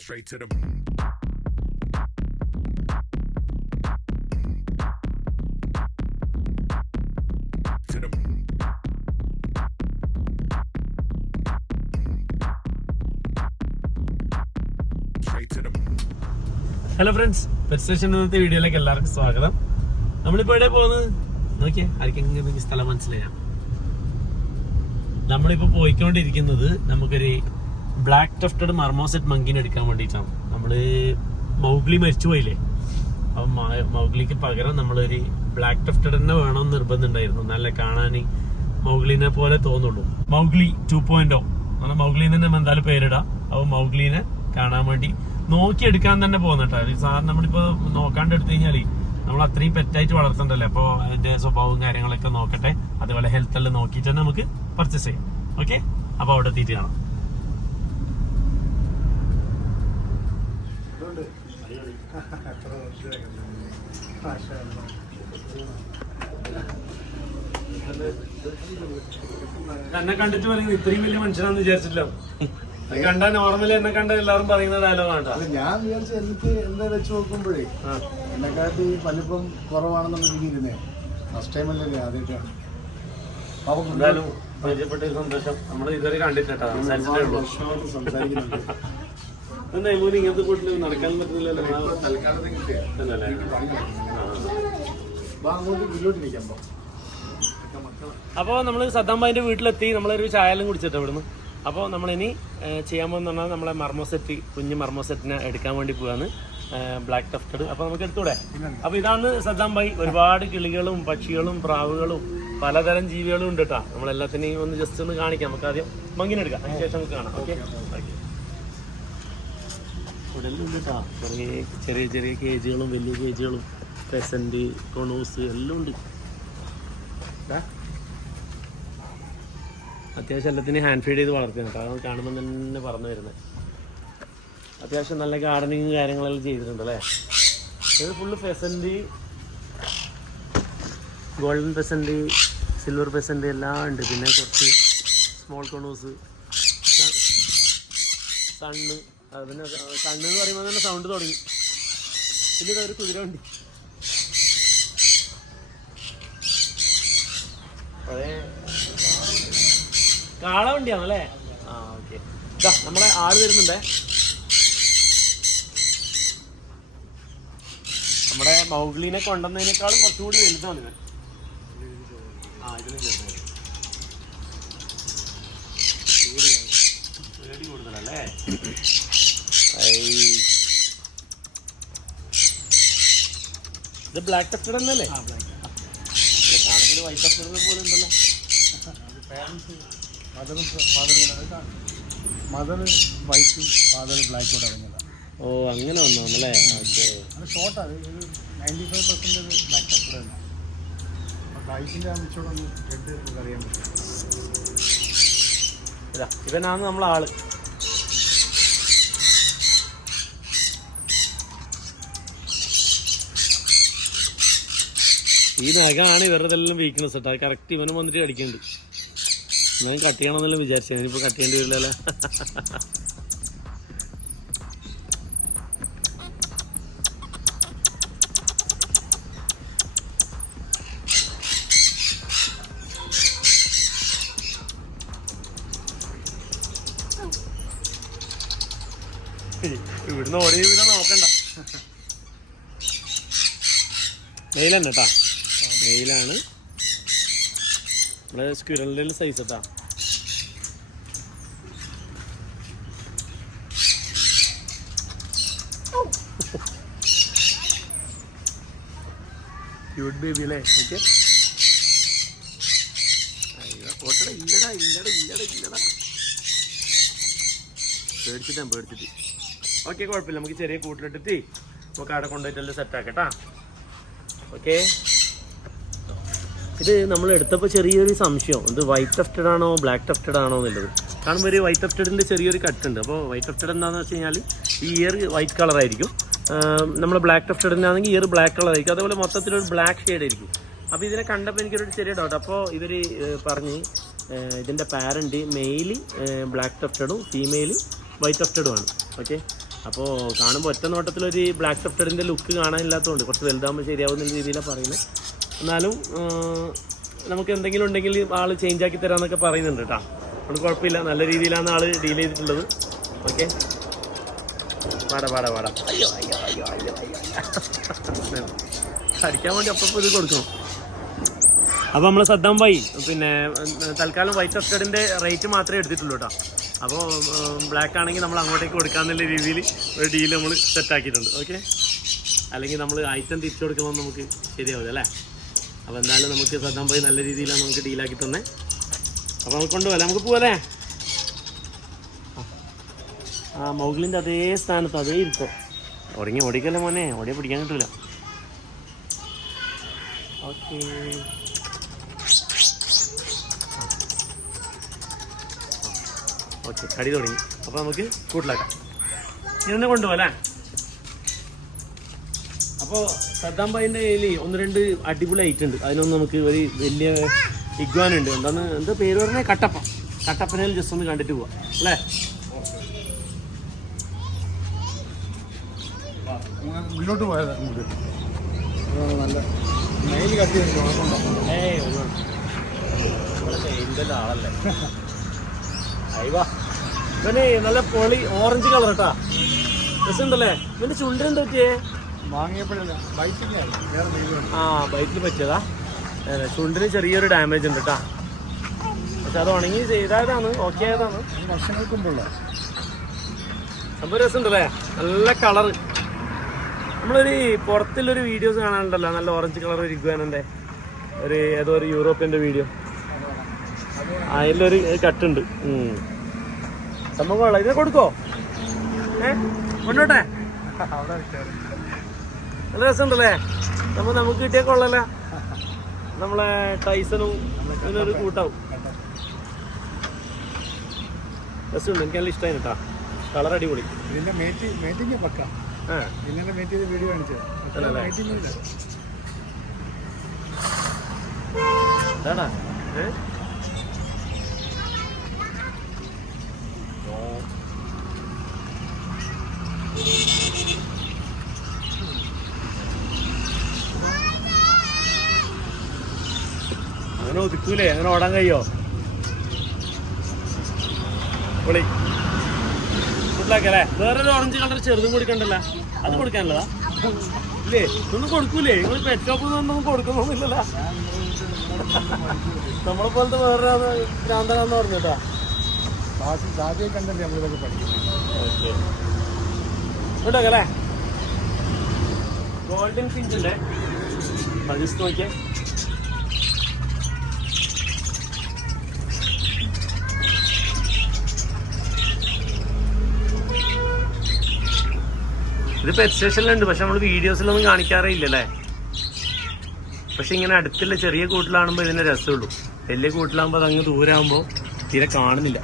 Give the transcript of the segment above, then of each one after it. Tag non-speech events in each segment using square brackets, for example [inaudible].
Straight to the hello friends pet station ഇന്നത്തെ വീഡിയോയിലേക്ക് എല്ലാവർക്കും സ്വാഗതം. നമ്മളിപ്പോൾ എവിടെ പോകുന്നത്? നോക്കിയേ ആർക്കെങ്കിലും സ്ഥലം മനസ്സിലായാ നമ്മളിപ്പോൾ പോയിക്കൊണ്ടിരിക്കുന്നത് നമുക്കൊരു ബ്ലാക്ക് ടഫ്റ്റഡ് മർമോസെറ്റ് മങ്കിനെ എടുക്കാൻ വേണ്ടിയിട്ടാണ്. നമ്മൾ മൗഗ്ലി മരിച്ചു പോയില്ലേ? അപ്പം മൗഗ്ലിക്ക് പകരം നമ്മളൊരു ബ്ലാക്ക് ടഫ്റ്റഡ് തന്നെ വേണമെന്ന് നിർബന്ധം ഉണ്ടായിരുന്നു നല്ല കാണാൻ മൗഗ്ലിനെ പോലെ തോന്നുള്ളൂ. മൗഗ്ലി ടു പോയിന്റ് ഓ അങ്ങനെ മൗഗ്ലിന്ന് തന്നെ എന്തായാലും പേരിടാം. അപ്പൊ മൗഗ്ലിനെ കാണാൻ വേണ്ടി നോക്കിയെടുക്കാൻ തന്നെ പോകുന്നുട്ടോ സാർ നമ്മളിപ്പോൾ നോക്കാണ്ട് എടുത്തു കഴിഞ്ഞാൽ നമ്മൾ അത്രയും പെറ്റായിട്ട് വളർത്തണ്ടല്ലേ? അപ്പോൾ അതിന്റെ സ്വഭാവവും കാര്യങ്ങളൊക്കെ നോക്കട്ടെ. അതുപോലെ ഹെൽത്തെല്ലാം നോക്കിയിട്ട് തന്നെ നമുക്ക് പർച്ചേസ് ചെയ്യാം. ഓക്കെ അപ്പോൾ അവിടെ എത്തിയിട്ട് കാണാം അതുകൊണ്ട് എത്ര വർഷമായി മാഷാ അല്ലാ. എന്നെ കണ്ടിട്ട് പറയുന്നത് ഇത്രയും വലിയ മനുഷ്യനാന്ന് വിചാരിച്ചില്ല കണ്ട നോർമലി എന്നെ കണ്ട എല്ലാവരും പറയുന്ന ഡയലോഗാണ് അല്ല ഞാൻ വിചാരിച്ചു എനിക്ക് എന്താ വെച്ച് നോക്കുമ്പോഴേ എന്നെക്കാട്ടി വലിപ്പം കുറവാണെന്നുള്ള രീതിയിരുന്നേ ഫസ്റ്റ് ടൈം അല്ലേ ആദ്യമായിട്ടാണ് അപ്പൊ എന്തായാലും പരിചയപ്പെട്ട സന്തോഷം. നമ്മൾ ഇതുവരെ കണ്ടിട്ടാ സംസാരിച്ചിട്ടേ ഒരുപാട് ഉള്ളൂ. വർഷമായിട്ട് സംസാരിക്കുന്നുണ്ട്. എന്താ ഇങ്ങനെ ഇങ്ങനത്തെ കൂട്ടിൽ നടക്കാൻ പറ്റുന്നില്ലല്ലോ. അപ്പോൾ നമ്മൾ സദ്ദാമ്പായിന്റെ വീട്ടിലെത്തി. നമ്മളൊരു ചായലും കുടിച്ചിട്ട് ഇവിടുന്ന്. അപ്പോൾ നമ്മളിനി ചെയ്യാൻ പോകുന്ന നമ്മളെ മർമോസെറ്റ് കുഞ്ഞു മർമോസെറ്റിനെ എടുക്കാൻ വേണ്ടി പോവാണ്. Black tufted. അപ്പോൾ നമുക്ക് എടുത്തൂടെ? അപ്പോൾ ഇതാണ് സദാംബായി ഒരുപാട് കിളികളും പക്ഷികളും പ്രാവുകളും പലതരം ജീവികളും ഉണ്ട് കേട്ടോ നമ്മളെല്ലാത്തിനെയും ഒന്ന് ജസ്റ്റ് ഒന്ന് കാണിക്കാം. നമുക്ക് ആദ്യം മങ്ങിനെടുക്കാം അതിന് ശേഷം നമുക്ക് കാണാം. ഓക്കെ. എല്ലാം ഉണ്ട് കേട്ടോ കുറേ ചെറിയ ചെറിയ കേജുകളും വലിയ കേജുകളും പെസന്റ് കൊണൂസ് എല്ലാം ഉണ്ട്. അത്യാവശ്യം എല്ലാത്തിനും ഹാൻഡ് ഫീഡ് ചെയ്ത് വളർത്തുന്നത് കേട്ടോ. അത് കാണുമ്പോൾ തന്നെ പറഞ്ഞു വരുന്നത്. അത്യാവശ്യം നല്ല ഗാർഡനിങ് കാര്യങ്ങളെല്ലാം ചെയ്തിട്ടുണ്ട് അല്ലേ? ഇത് full pheasant golden pheasant silver pheasant എല്ലാം ഉണ്ട്. പിന്നെ കുറച്ച് സ്മോൾ കൊണൂസ് സണ്ണ് അതിന് കണ്ണെന്ന് പറയുമ്പോൾ തന്നെ സൗണ്ട് തുടങ്ങി. പിന്നെ ഒരു കുതിര ഉണ്ട് കാള വണ്ടിയാണല്ലേ ആ ഓക്കെ. ഇതാ നമ്മളെ ആൾ വരുന്നുണ്ടേ. നമ്മുടെ മൗഗ്ലിനെ കൊണ്ടുവന്നതിനേക്കാളും കുറച്ചുകൂടി വലുതാണ് ഇവൻ. ആ ഇതിന് പേടി കൂടുതലല്ലേ. ഇത് ബ്ലാക്ക് ടെസ്റ്റഡ് എന്നല്ലേ? കാണുമ്പോൾ വൈറ്റ് ടെസ്റ്റഡ് പോലെ ഉണ്ടല്ലോ. പാരൻസ് മദറും ഫാദറും മദർ വൈറ്റും ഫാദർ ബ്ലാക്കോട് ഇറങ്ങിയതാണ് ഓ അങ്ങനെ ഓക്കെ അത് ഷോർട്ടാണ് ഒരു ninety five percentage black tufted തന്നെ. അപ്പോൾ വൈറ്റിന്റെ അമിച്ചോടൊന്ന് റെഡ് അറിയാൻ പറ്റും ഇതാ ഇവനാണ് നമ്മളെ ഈ നഖമാണ് ഇവരുടെ എല്ലാം വീക്ക്നെസ് കേട്ടോ കറക്റ്റ് ഇവനും വന്നിട്ട് അടിക്കുന്നുണ്ട് ഞാൻ കട്ട് ചെയ്യണമെന്നെല്ലാം വിചാരിച്ചു. ഞാനിപ്പോ കട്ട് ചെയ്യേണ്ടി വരില്ലല്ലേ. ഇവിടുന്ന് ഓടി ഇവിടെ നോക്കണ്ട. മെയിലാണ് കേട്ടാ മെയിലാണ് നമ്മുടെ സ്ക്വിരലിന്റെ സൈസ് എത്താം ക്യൂട്ട് ബേബി അല്ലേ? ഓക്കെ അയ്യോ ഇല്ലടാ ഇല്ലടാ ഇല്ലടാ ഇല്ലടാ. പേടിച്ചിട്ടാ പേടിച്ചിട്ട്. ഓക്കെ കുഴപ്പമില്ല. നമുക്ക് ചെറിയ കൂട്ടിലിട്ടിട്ട് നമുക്ക് അവിടെ കൊണ്ടുപോയിട്ടെല്ലാം സെറ്റാക്കട്ടാ ഓക്കെ ഇത് നമ്മൾ എടുത്തപ്പോൾ ചെറിയൊരു സംശയം. ഇത് വൈറ്റ് ടെഫ്റ്റഡ് ആണോ ബ്ലാക്ക് ടെഫ്റ്റഡ് ആണോ എന്നുള്ളത്. കാണുമ്പോൾ ഒരു വൈറ്റ് ടെഫ്റ്റഡിന്റെ ചെറിയൊരു കട്ട് ഉണ്ട്. അപ്പോൾ വൈറ്റ് ടഫ്റ്റഡ് എന്താണെന്ന് വെച്ച് കഴിഞ്ഞാൽ ഈ ഇയർ വൈറ്റ് കളർ ആയിരിക്കും. നമ്മൾ ബ്ലാക്ക് ടെഫ്റ്റഡിന്റെ ആണെങ്കിൽ ഇയർ ബ്ലാക്ക് കളർ ആയിരിക്കും. അതുപോലെ മൊത്തത്തിലൊരു ബ്ലാക്ക് ഷെയ്ഡ് ആയിരിക്കും. അപ്പോൾ ഇതിനെ കണ്ടപ്പോൾ എനിക്കൊരു ചെറിയ ഡൗട്ട് അപ്പോൾ ഇവർ പറഞ്ഞ് ഇതിന്റെ പാരന്റ് മെയിൽ ബ്ലാക്ക് ടഫ്റ്റഡും ഫീമെയിൽ വൈറ്റ് ടെഫ്റ്റഡും ആണ്. ഓക്കെ അപ്പോൾ കാണുമ്പോൾ ഒറ്റ നോട്ടത്തിലൊരു ബ്ലാക്ക് ടെഫ്റ്റഡിന്റെ ലുക്ക് കാണാനില്ലാത്തതുകൊണ്ട് കുറച്ച് വലുതാകുമ്പോൾ ശരിയാവുന്ന രീതിയിലാണ് പറയുന്നത് എന്നാലും നമുക്ക് എന്തെങ്കിലും ഉണ്ടെങ്കിൽ ആൾ ചേഞ്ച് ആക്കി തരാമെന്നൊക്കെ പറയുന്നുണ്ട് കേട്ടോ അതുകൊണ്ട് കുഴപ്പമില്ല. നല്ല രീതിയിലാണ് ആൾ ഡീൽ ചെയ്തിട്ടുള്ളത്. ഓക്കെ പാടാ പാടാ പാടാ അയ്യോ അയ്യോ അയ്യോ അയ്യോ അയ്യോ. അടിക്കാൻ വേണ്ടി അപ്പം ഇത് കൊടുക്കണം. അപ്പോൾ നമ്മൾ സദ്ദാം ബൈ പിന്നെ തൽക്കാലം വൈറ്റ് ടെസ്റ്റഡിന്റെ റേറ്റ് മാത്രമേ എടുത്തിട്ടുള്ളൂ കേട്ടോ അപ്പോൾ ബ്ലാക്ക് ആണെങ്കിൽ നമ്മൾ അങ്ങോട്ടേക്ക് കൊടുക്കാമെന്നുള്ള രീതിയിൽ ഒരു ഡീൽ നമ്മൾ സെറ്റാക്കിയിട്ടുണ്ട് ഓക്കെ അല്ലെങ്കിൽ നമ്മൾ ഐറ്റം തിരിച്ചു കൊടുക്കുമ്പോൾ നമുക്ക് ശരിയാവില്ല അല്ലേ? അപ്പോൾ എന്തായാലും നമുക്ക് സദ്ദാം പോയി നല്ല രീതിയിലാണ് നമുക്ക് ഡീലാക്കി തന്നെ. അപ്പോൾ നമുക്ക് കൊണ്ടുപോകാം. നമുക്ക് പോകാല്ലേ ആ മൗഗ്ലിന്റെ അതേ സ്ഥാനത്ത് അതേ ഇരിക്കും ഉടങ്ങി ഓടിക്കല്ലേ മോനെ? ഓടിയ പിടിക്കാൻ കിട്ടില്ല ഓക്കെ. ഓക്കെ കടി തുടങ്ങി. അപ്പോൾ നമുക്ക് കൂട്ടിലാക്കാം. ഇന്ന് കൊണ്ടുപോകാം അല്ലേ? അപ്പോൾ സദ്ദാം ഭായിന്റെ കയ്യിൽ ഒന്ന് രണ്ട് അടിപൊളി ഐറ്റം ഉണ്ട്. അതിനൊന്ന് നമുക്ക് ഒരു വലിയ ഇഗ്വാൻ ഉണ്ട്. എന്താണ്? എന്താ പേര് പറഞ്ഞാൽ കട്ടപ്പ കട്ടപ്പനയിൽ ജസ്റ്റ് ഒന്ന് കണ്ടിട്ട് പോവാം. അല്ലേ? മുന്നോട്ട് പോയത് നമുക്ക് നല്ല. മെയിൽ കത്തി ഏയ് ഒരുപാട് ആളല്ലേ? അയ്വാ. ഇവന് നല്ല പൊളി ഓറഞ്ച് കളർ കേട്ടാ രസമുണ്ടല്ലേ? ഇവന്റെ ചുണ്ടെന്താ പറ്റിയേ? ആ ബൈക്കിൽ പറ്റിയതാ. ചുണ്ടിന് ചെറിയൊരു ഡാമേജ് ഉണ്ട് കേട്ടാ പക്ഷെ അത് ഉണങ്ങി ചെയ്തായതാണ് ഓക്കെ ആയതാണ്. വർഷങ്ങൾക്ക് മുമ്പുള്ള. സംഭവം രസമുണ്ടല്ലേ? നല്ല കളറ് നമ്മളൊരു പുറത്തുള്ളൊരു വീഡിയോസ് കാണാനുണ്ടല്ലോ. നല്ല ഓറഞ്ച് കളർ ഇരിക്കുവാനെ ഒരു ഏതോ ഒരു യൂറോപ്യന്റെ വീഡിയോ അതിലൊരു കട്ടുണ്ട്. സംഭവം കൊള്ളാം. ഇതിനെ കൊടുക്കോ? ഏ? കൊണ്ടോട്ടെ? അവിടെ നല്ല രസമുണ്ടല്ലേ? നമ്മൾ നമുക്ക് കിട്ടിയ കൊള്ളല്ല. നമ്മളെ ടൈസണും ഇതിനൊരു കൂട്ടാവും. രസമുണ്ട്. എനിക്ക് നല്ല ഇഷ്ടമായി കേട്ടാ കളർ അടിപൊളി. ഇതിന്റെ മേറ്റി മേറ്റിംഗ് പക്ക. ഇന്നലെ മേറ്റ് ചെയ്ത് വീഡിയോ കാണിച്ചത് അല്ലല്ലേ? മേറ്റിംഗ് ഒതുക്കൂലേ? അങ്ങനെ ഓടാൻ കഴിയോ? പൊളി. ഫുഡിലാക്കല്ലേ വേറൊരു ഓറഞ്ച് കളർ ചെറുതും കണ്ടല്ല? അത് കൊടുക്കാനുള്ളതാ? ഇല്ലേ? ഇതൊന്നും കൊടുക്കൂലേ? നിങ്ങൾ പെറ്റ് ഷോപ്പിൽ നിന്നൊന്നും കൊടുക്കുന്നൊന്നുമില്ലല്ലോ. നമ്മളെ പോലത്തെ വേറെ ഭ്രാന്തനാന്ന് പറഞ്ഞു കേട്ടാ. ബാക്കി സാധ്യത കണ്ടല്ലേ നമ്മളിതൊക്കെ പഠിക്കും. കേട്ടോക്കല്ലേ ഗോൾഡൻ ഫിഞ്ചിന്റെ ജസ്റ്റ് നോക്കിയേ. ഇത് പെറ്റ് സ്റ്റേഷനിലുണ്ട് പക്ഷെ നമ്മൾ വീഡിയോസിലൊന്നും കാണിക്കാറേ ഇല്ലല്ലേ പക്ഷെ ഇങ്ങനെ അടുത്തുള്ള ചെറിയ കൂട്ടിലാകുമ്പോൾ ഇതിന്റെ രസമുള്ളൂ. വലിയ കൂട്ടിലാകുമ്പോൾ അതങ്ങ് ദൂരാകുമ്പോൾ തീരെ കാണുന്നില്ല.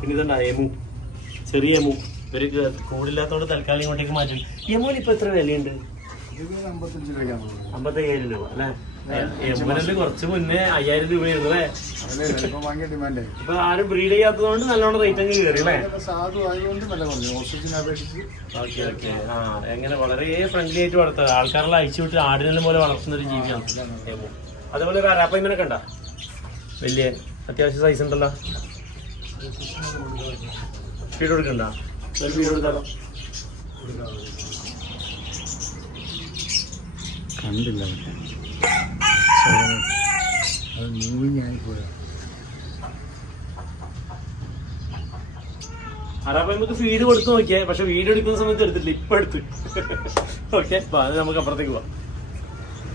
പിന്നെ ഇതുണ്ടാ എമു ചെറിയ എമു ഒരു കൂടില്ലാത്തോണ്ട് തൽക്കാലം ഇങ്ങോട്ടേക്ക് മാറ്റി. എമുവിന് ഇപ്പൊ എത്ര വിലയുണ്ട്? ഇത് അമ്പത്തഞ്ച് രൂപയ്ക്കാണ് ഉള്ളത്. അമ്പത്തയ്യായിരം രൂപ അല്ലേ? എമുവിനെല്ലാം കുറച്ച് മുന്നേ അയ്യായിരം രൂപയായിരുന്നു അല്ലേ? അതല്ലേ ഇപ്പം വാങ്ങിയ ഡിമാൻഡേ ഇപ്പൊ ആരും ബ്രീഡ് ചെയ്യാത്തതുകൊണ്ട് നല്ലോണം റേറ്റ് അങ്ങ് കയറി അല്ലേ? ഇതൊക്കെ സാധു ആയതുകൊണ്ട് വില കുറഞ്ഞു. ഓക്സിജൻ അപേക്ഷിച്ച് ഓക്കെ ഓക്കെ. ആ എങ്ങനെ വളരെ ഫ്രണ്ട്ലി ആയിട്ട് വളർത്തുക. ആൾക്കാരെല്ലാം അയച്ചു വിട്ട് ആടിനെല്ലാം പോലെ വളർത്തുന്ന ഒരു ജീവിയാണ്. അതുപോലെ അരാപ്പൈമനെ കണ്ട? വലിയ അത്യാവശ്യം സൈസ് ഉണ്ടല്ലോ. ഫീഡ് കൊടുക്കണ്ട? ഫീഡ് കൊടുത്താലോ കണ്ടില്ല അത് മൂവിങ് ആയിപ്പോയി. നമുക്ക് ഫീഡ് കൊടുത്തു നോക്കിയേ. പക്ഷെ വീട് എടുക്കുന്ന സമയത്ത് എടുത്തില്ല ഇപ്പൊ എടുത്ത്. ഓക്കെ അത് നമുക്ക് അപ്പുറത്തേക്ക് പോവാം.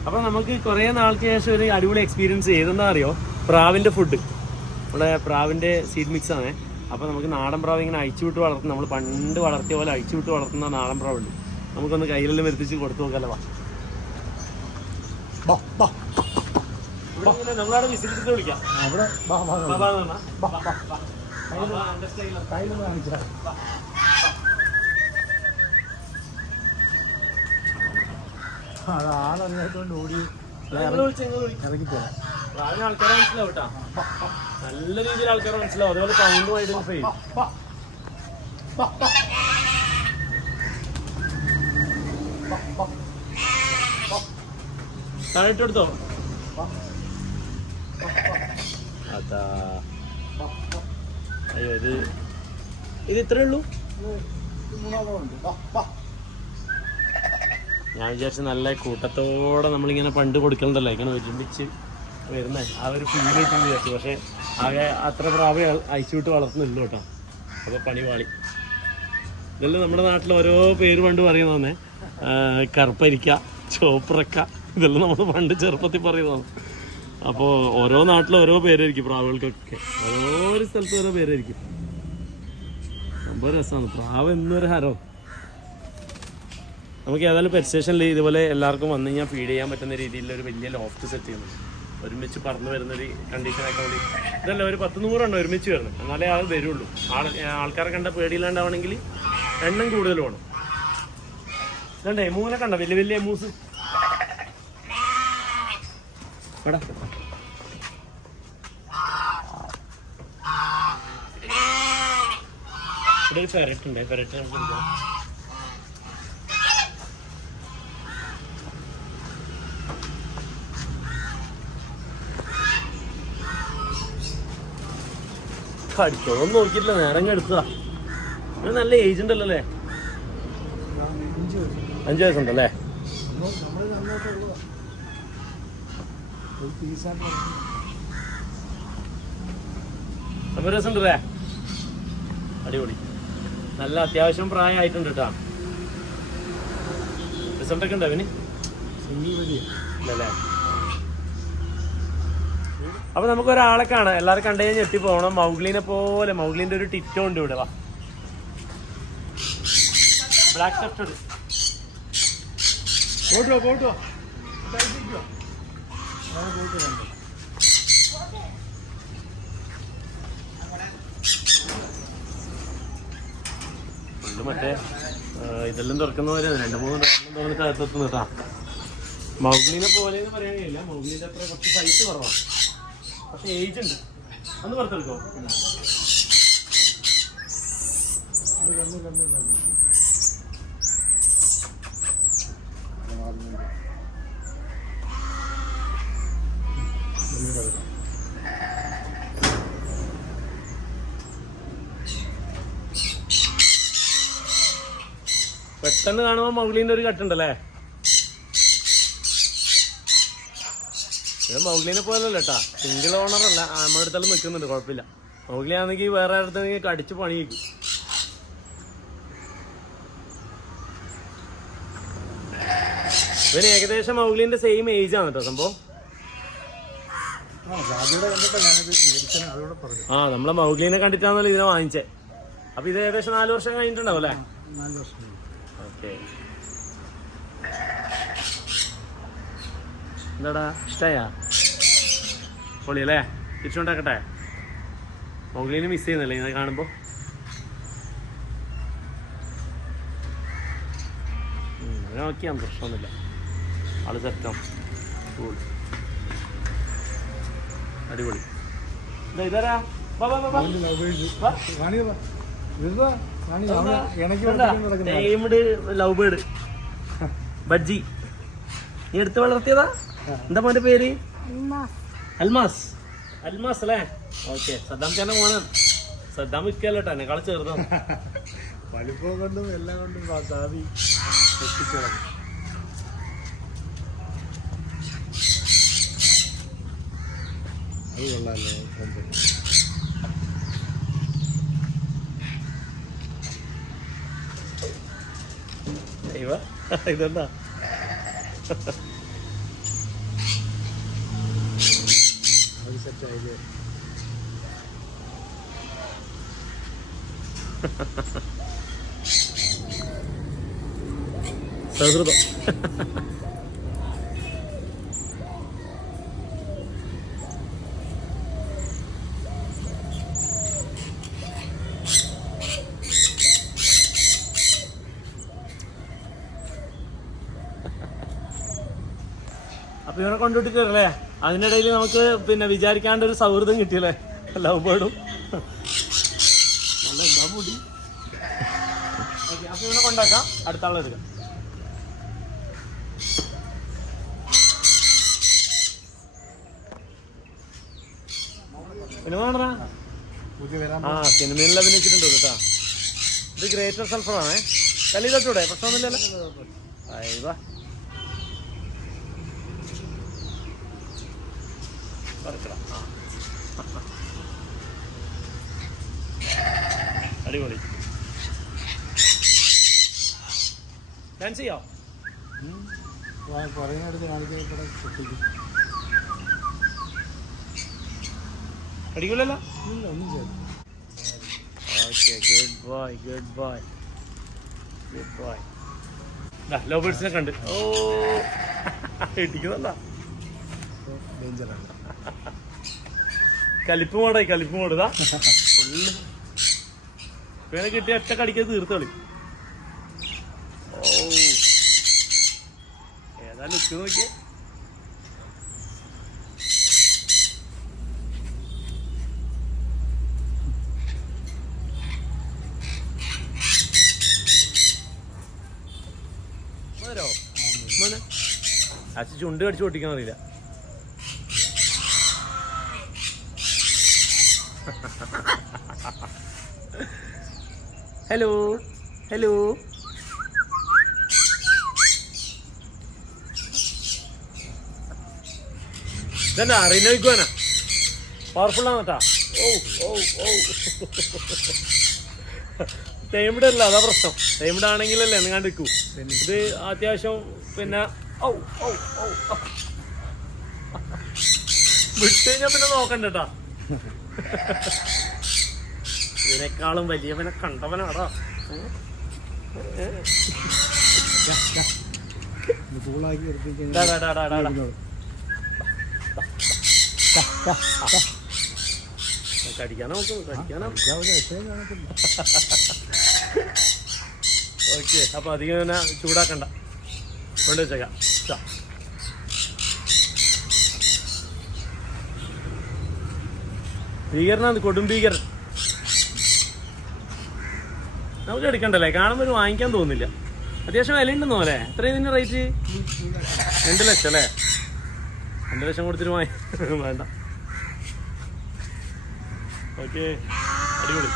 അപ്പൊ നമുക്ക് കുറെ നാൾക്ക് ശേഷം ഒരു അടിപൊളി എക്സ്പീരിയൻസ് ചെയ്തെന്നാ അറിയോ? പ്രാവിന്റെ ഫുഡ് നമ്മുടെ പ്രാവിന്റെ സീഡ് മിക്സ് ആണ്. അപ്പൊ നമുക്ക് നാടൻ പ്രാവ് ഇങ്ങനെ അഴിച്ചു വിട്ട് വളർത്തുന്ന നമ്മൾ പണ്ട് വളർത്തിയ പോലെ അഴിച്ചു വിട്ട് വളർത്തുന്ന നാടൻ പ്രാവുണ്ട്. നമുക്കൊന്ന് കയ്യിലെല്ലാം വരുത്തിച്ച് കൊടുത്തു നോക്കാലോ. എന്റെ style ആണ്. കയ്യിലൊന്ന് കാണിച്ചാ അത് ആളറിയാത്തോണ്ട് ഓടി ഇറങ്ങി തരാം ആൾക്കാരെ മനസ്സിലാവും കേട്ടാ നല്ല രീതിയിൽ ആൾക്കാരെ മനസ്സിലാവും അതുപോലെ സൗണ്ടുമായിട്ട് ഐഡന്റിഫൈ ചെയ്യും താഴോട്ട് എടുത്തോ? അതാ. അയ്യോ ഇത് ഇത് ഇത്രേ ഉള്ളൂ? ഞാൻ വിചാരിച്ച നല്ല കൂട്ടത്തോടെ നമ്മളിങ്ങനെ പണ്ട് കൊടുക്കണ്ടല്ലോ ഇങ്ങനെ ഒരുമിച്ച് വരുന്ന. ആ ഒരു ഫീൽ ആയിട്ട് വിചാരിച്ചു. പക്ഷെ ആകെ അത്ര പ്രാവെ അയച്ചുവിട്ട് വളർത്തുന്നില്ല കേട്ടോ. അപ്പൊ പണി പാളി ഇതെല്ലാം നമ്മുടെ നാട്ടിൽ ഓരോ പേര് പണ്ട് പറയുന്നതന്നെ. കറുപ്പരിക്ക ചോപ്പറക്ക ഇതെല്ലാം നമ്മൾ പണ്ട് ചെറുപ്പത്തിൽ പറയുന്നതാണ്. അപ്പോൾ ഓരോ നാട്ടിലും ഓരോ പേരായിരിക്കും പ്രാവുകൾക്കൊക്കെ. ഓരോ സ്ഥലത്ത് ഓരോ പേരായിരിക്കും. സംഭവം രസമാണ് പ്രാവ് എന്നൊരു ഹരോ. നമുക്ക് ഏതായാലും പെറ്റ് സ്റ്റേഷനിൽ ഇതുപോലെ എല്ലാവർക്കും വന്നു കഴിഞ്ഞാൽ ഫീഡ് ചെയ്യാൻ പറ്റുന്ന രീതിയിൽ ഒരു വലിയ ലോഫ്റ്റ് സെറ്റ് ചെയ്യുന്നു. ഒരുമിച്ച് പറന്ന് വരുന്നൊരു കണ്ടീഷനൊക്കെ വേണ്ടി ഇതല്ല ഒരു പത്ത് നൂറെണ്ണം ഒരുമിച്ച് വരുന്നത് എന്നാലേ ആൾ വരുള്ളൂ. ആൾ ആൾക്കാരെ കണ്ട പേടിയില്ലാണ്ടാവണമെങ്കിൽ എണ്ണം കൂടുതൽ വേണം. ഇതണ്ടേ മൂന്നെ കണ്ട വലിയ വലിയ മൂസ്? എടാ ഇവിടെ ഒരു ഫെററ്റ് ഉണ്ട്. ഫെററ്റ് നമുക്ക് കടിച്ചോളം നോക്കിയിട്ടില്ല. നേരം എടുത്തതാ. ഇത് നല്ല ഏജ് ഉണ്ടല്ലോ അല്ലേ? അഞ്ചു വയസ്സുണ്ടല്ലേ? രസമുണ്ടല്ലേ? അടിപൊളി. നല്ല അത്യാവശ്യം പ്രായമായിട്ടുണ്ട് കേട്ടാ. റിസൾട്ട് ഉണ്ടോ അവന് അപ്പൊ നമുക്ക് ഒരാളെ കാണാം. എല്ലാവരും കണ്ടു കഴിഞ്ഞാൽ പോകണം മൗഗ്ലിനെ പോലെ. മൗഗ്ലിന്റെ ഒരു ടിറ്റോ ഉണ്ട് ഇവിടെ. വാ. ബ്ലാക്ക് ഷർട്ട് പോട്ടോ പോട്ടോ പോട്ടോ മറ്റേ ഇതെല്ലാം തുറക്കുന്നവരെ രണ്ട് മൂന്ന് ഡോറിനും തുറന്നിട്ട് അകത്തെത്തുന്നു കേട്ടാ. മൗഗ്ലിനെ പോലെ എന്ന് പറയാൻ കഴിയില്ല മൗഗ്ലിന്റെ അത്ര കുറച്ച് സൈസ് കുറവാണ് പക്ഷെ ഏജ് ഉണ്ട്. അന്ന് പുറത്തെടുക്കോ? രണ്ട് പെട്ടെന്ന് കാണുമ്പോൾ മൗഗ്ലിന്റെ ഒരു കട്ടുണ്ടല്ലേ? ഇത് മൗഗ്ലിനെ പോലല്ല കേട്ടാ സിംഗിൾ ഓണർ അല്ല. നമ്മുടെ അടുത്തെല്ലാം നിൽക്കുന്നുണ്ട്. കുഴപ്പമില്ല. മൗഗ്ലി ആണെങ്കിൽ വേറെ അടുത്ത് കടിച്ച് പണി വയ്ക്കും ഇവന് ഏകദേശം മൗഗ്ലിന്റെ സെയിം ഏജ് ആണ് കേട്ടോ സംഭവം. ആ നമ്മളെ മൗഗ്ലിനെ കണ്ടിട്ടാണല്ലോ ഇതിനെ വാങ്ങിച്ചേ. അപ്പൊ ഇത് ഏകദേശം നാലു വർഷം കഴിഞ്ഞിട്ടുണ്ടാവും അല്ലേ. ഓക്കെ. എന്താടാ ഇഷ്ടായാ? പൊളി അല്ലേ? തിരിച്ചുകൊണ്ടാക്കട്ടെ? മൗഗ്ലിനെ മിസ് ചെയ്യുന്നല്ലേ ഇത് കാണുമ്പോ? നോക്കിയാൽ പ്രശ്നമൊന്നുമില്ല. ആൾ സത്യം കൂൾ അടിപൊളി. ലവ് ബേർഡ് ബജ്ജി നീ എടുത്ത് വളർത്തിയതാ? എന്താ മോന്റെ പേര്? അൽമാസ്. അൽമാസ്. അല്ലേ? ഓക്കെ സദ്ദാം ചേട്ടന്റെ മോനാണ്. സദ്ദാം വിൽക്കല്ലോ കേട്ടോ എന്നെക്കാൾ ചെറുതാണ്. വലിപ്പം കൊണ്ടും എല്ലാം കൊണ്ടും ആ സാധി എത്തിച്ചേർന്നു അത് കൊള്ളാമല്ലോ സംഭവം. അയ്യോ ഇതെന്താ? അത് സെറ്റായില്ലേ? സൗഹൃദം. അപ്പൊ ഇവനെ കൊണ്ടുവിട്ടിട്ടല്ലേ അതിനിടയിൽ നമുക്ക് പിന്നെ വിചാരിക്കാണ്ട് ഒരു സൗഹൃദം കിട്ടിയല്ലേ? ലവ് ബേർഡും നല്ല എന്താ മുടി? അപ്പൊ ഇവനെ കൊണ്ടാക്കാം അടുത്ത ആളെ എടുക്കാം. സിനിമ ആ സിനിമയിൽ അഭിനയിച്ചിട്ടുണ്ട് കേട്ടാ. ഇത് ഗ്രേറ്റർ സൾഫർ ആണേ കല്ലി തൊട്ടൂടെ പ്രശ്നമൊന്നുമില്ലല്ലോ. അയ്യവാ പറക്കടാ. ആ. അടിപൊളി. ഡാൻസ് ചെയ്യാം? Okay good boy good boy good boy love ബേർഡ്സിനെ കണ്ട്. ഓ ഇടിക്കുന്നല്ല കലിപ്പ് മോടായി കലിപ്പ് മോടുതാ ഫുള്ള് [laughs] ഇവനെ കിട്ടിയ ഒറ്റ കടിക്കത് തീർത്തോളി ഓ ഏതാ ഉച്ച നോക്കിയേ? അച്ഛൻ ചുണ്ട് കടിച്ചു പൊട്ടിക്കാൻ അറിയില്ല. ഹലോ ഹലോ ഇതെന്താ? റിനോയ്ക്കുവാനാ പവർഫുൾ ആണ് കേട്ടാ. ഓ ഓ ഓ തേമിടെ അല്ല അതാ പ്രശ്നം. തേമിട ആണെങ്കിലല്ലേ എങ്ങാണ്ട് നിൽക്കൂ ഇത് അത്യാവശ്യം പിന്നെ ഔ ഔ ഔ. വിട്ട് കഴിഞ്ഞാ പിന്നെ നോക്കണ്ട കേട്ടാ. ഇതിനേക്കാളും വലിയവനെ കണ്ടവനാടാ. കടിക്കാനോ കടിക്കാനോ ഓക്കെ അപ്പൊ അധികം തന്നെ ചൂടാക്കണ്ട. കൊണ്ട് വെച്ചേക്കാം. ഭീകരനാണ് കൊടും ഭീകരൻ. നമുക്ക് എടുക്കണ്ടല്ലേ? കാണുമ്പോൾ വാങ്ങിക്കാൻ തോന്നില്ല. അത്യാവശ്യം വില ഉണ്ടെന്നോ അല്ലേ? എത്ര ഇതിന്റെ റേറ്റ് രണ്ട് ലക്ഷം അല്ലേ? രണ്ട് ലക്ഷം കൊടുത്തിട്ട് വാങ്ങി. വേണ്ട. ഓക്കെ. അടിപൊളി.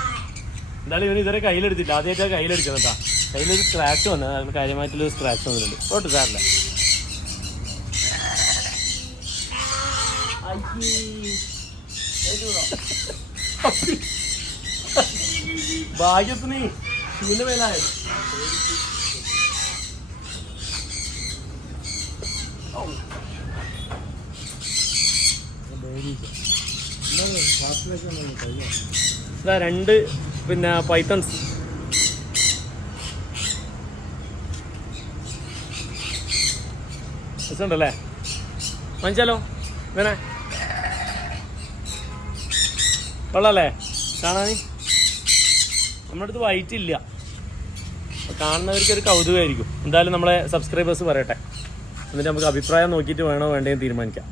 എന്തായാലും ഇവന് ഇതുവരെ കയ്യിലെടുത്തില്ല ആദ്യമായിട്ട് കയ്യിലെടുക്കണം കേട്ടോ. കയ്യിലൊരു സ്ക്രാച്ച് വന്നത് അതിന് കാര്യമായിട്ടുള്ള സ്ക്രാച്ച് വന്നിട്ടുണ്ട്. ഓട്ട് സാറില്ല ഭാഗ്യത്തിന്. ഷൂവിന്റെ മേലായ ഇതാ രണ്ട് പിന്നെ പൈത്തൺസ്. ഉണ്ടല്ലേ മനസ്സിലോ വേണേ കൊള്ളാല്ലേ? കാണാൻ നമ്മുടെ അടുത്ത് വൈറ്റ് ഇല്ല കാണുന്നവർക്ക് ഒരു കൗതുകമായിരിക്കും. എന്തായാലും നമ്മളെ സബ്സ്ക്രൈബേഴ്സ് പറയട്ടെ. എന്നിട്ട് നമുക്ക് അഭിപ്രായം നോക്കിയിട്ട് വേണോ വേണ്ടേന്ന് തീരുമാനിക്കാം.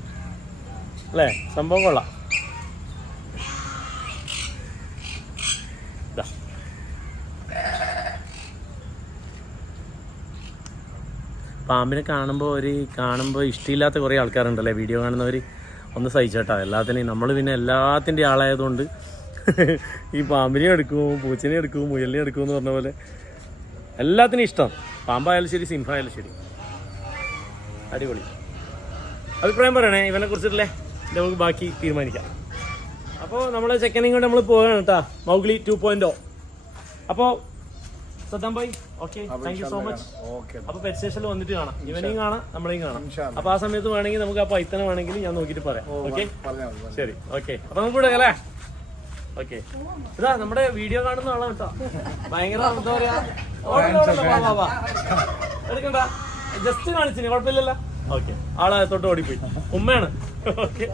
അല്ലേ? സംഭവം കൊള്ളാം. പാമ്പിനെ കാണുമ്പോൾ ഒരു കാണുമ്പോൾ ഇഷ്ടമില്ലാത്ത കുറേ ആൾക്കാരുണ്ടല്ലേ? വീഡിയോ കാണുന്നവർ ഒന്ന് സഹിച്ചേട്ടാ. എല്ലാത്തിനെയും നമ്മൾ പിന്നെ എല്ലാത്തിന്റെ ആളായതുകൊണ്ട് ഈ പാമ്പിനെ എടുക്കും പൂച്ചനെ എടുക്കും മുയലിനെ എടുക്കും എന്ന് പറഞ്ഞ പോലെ എല്ലാത്തിനും ഇഷ്ടം. പാമ്പായാലും ശരി സിംഹമായാലും ശരി. അടിപൊളി. അഭിപ്രായം പറയണേ ഇവനെ കുറിച്ചിട്ടല്ലേ നമുക്ക് ബാക്കി തീരുമാനിക്കാം. അപ്പോൾ നമ്മൾ ചെക്കനെയും കൊണ്ട് നമ്മൾ പോവുകയാണ് കേട്ടോ മൗഗ്ലി ടു പോയിന്റ് അപ്പോൾ Saddam Bhai okay thank you so much okay. അപ്പൊ പെറ്റ് സ്റ്റേഷനിൽ വന്നിട്ട് കാണാം. ഇവനെയും കാണാം നമ്മളെയും കാണാം. ഇൻഷാ അപ്പൊ ആ സമയത്ത് വേണമെങ്കിൽ നമുക്ക് ആ പൈത്തനെ വേണമെങ്കിൽ ഞാൻ നോക്കിയിട്ട് പറയാം. ഓക്കെ ശരി ഓക്കെ അപ്പൊ നമുക്ക് ഇവിടെ അല്ലേ? ഓക്കെ ഇതാ നമ്മുടെ വീഡിയോ കാണുന്ന ആളാണ് കേട്ടോ. ഭയങ്കര എന്താ പറയാ. എടുക്കണ്ട. ജസ്റ്റ് കാണിച്ചിന് കുഴപ്പമില്ലല്ലോ. ഓക്കെ ആളെ തൊട്ട് ഓടിപ്പോയി. ഉമ്മയാണ്. ഓക്കെ